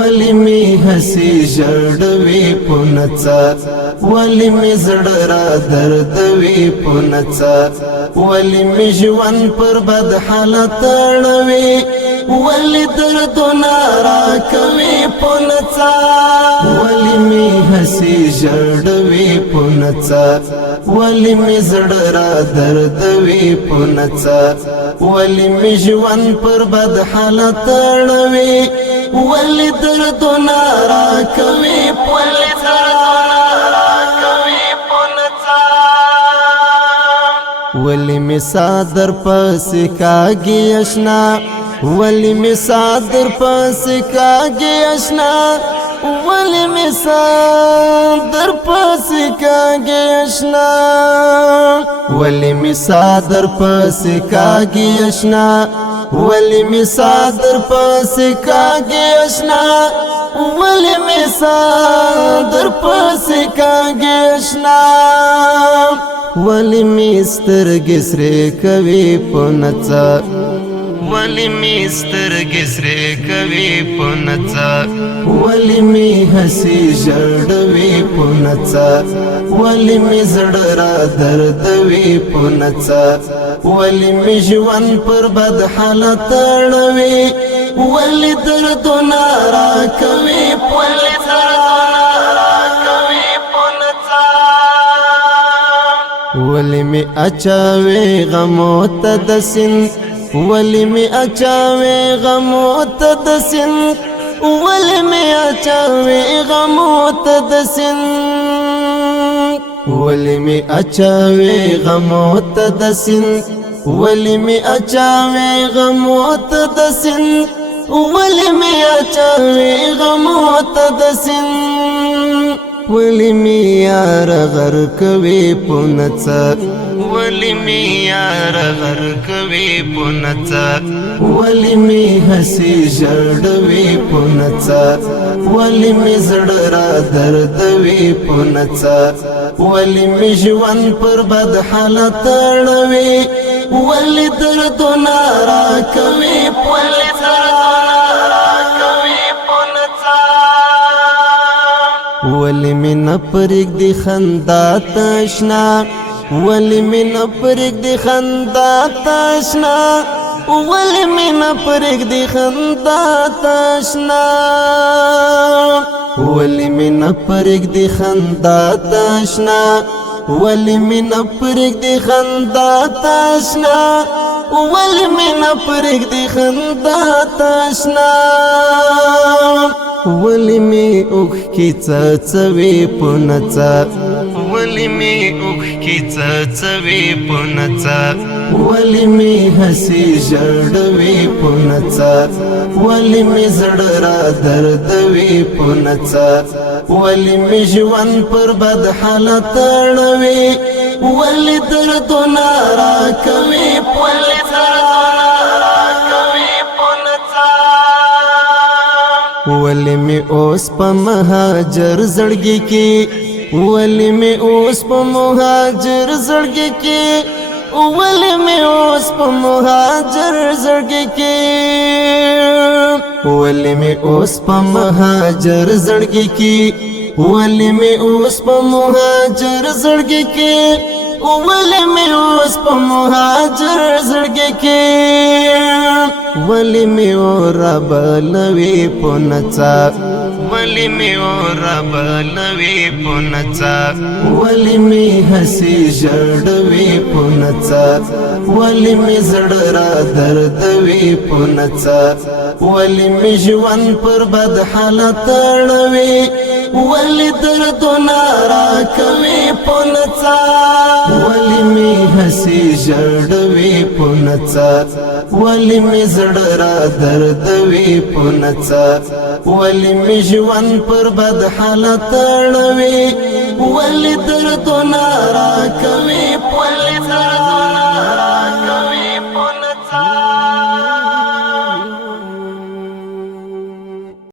ولی می حسی ژړوي پونڅا ولی می زړه را دردوي پونڅا ولی می ژوند پر بد حالت اړوي ولی دردونه راکوي پونڅا ولی می حسی ژړوي پونڅا ولی می زړه را دردوي پونڅا ولی می ژوند پر بد حالت اړوي ولی دردونه راکوي پونڅا ولی می صادر پس کاږي اشنا ولی می صادر پس کاږي اشنا ولی می صادر پس کاږي اشنا ولی می صادر پس کاږي اشنا ولی می صادر پس کاږي اشنا ولی می صادر پس کاږي اشنا ولی می سترګې سرې کوي پونڅا ولی می سترګې سرې کوي پونڅا ولی می حسی ژړوي پونڅا ولی می زړه را دردوي پونڅا ولی می ژوند پر بد حالت اړوي ولی دردونه راکوي پونڅا ولی می اچاوي غمو ته د سین ولی می اچاوي غمو ته د سین ولی می اچاوي غمو ته د سین ولی می اچاوي غمو ته د سین ولی می اچاوي غمو ته د سین ولی می اچاوي غمو ته د سین ولی می یار غر کوي پونڅا ولی می یار غر کوي پونڅا ولی می حسی ژړوي پونڅا ولی می زړه را دردوي پونڅا ولی می ژوند پر بد حالت اړوي ولی دردونه راکوي پونڅا ولی می نپرګ دی خندا تشنا ولی می نپرګ دی خندا تشنا ولی می نپرګ دی خندا تشنا ولی می نپرګ دی خندا تشنا ولی می نپرګ دی خندا تشنا ولی می نپرګ دی خندا تشنا ولی می اوخ کی څڅوي پونڅا ولی می اوخ کی څڅوي پونڅا ولی می حسی ژړوي پونڅا ولی می زړه را دردوي پونڅا ولی می ژوند پر بد حالت اړوي ولی دردونه راکوي پونڅا ولی می اوس په مهاجر زړګي کې ولی می اوس په مهاجر زړګي کې ولی می اوس په مهاجر زړګي کې ولی می اوس په مهاجر زړګي کې ولی می اوس په مهاجر زړګي کې ولی می اوس په مهاجر زړګي کې ولی می اور بلوي پونڅا ولی می اور بلوي پونڅا ولی می حسی ژړوي پونڅا ولی می زړه را دردوي پونڅا ولی می ژوند پر بد حالت اړوي ولی دردونه راکوي پونڅا ولی می حسی ژړوي پونڅا ولی می زړه را دردوي پونڅا ولی می ژوند پر بد حالت اړوي ولی دردونه راکوي پونڅا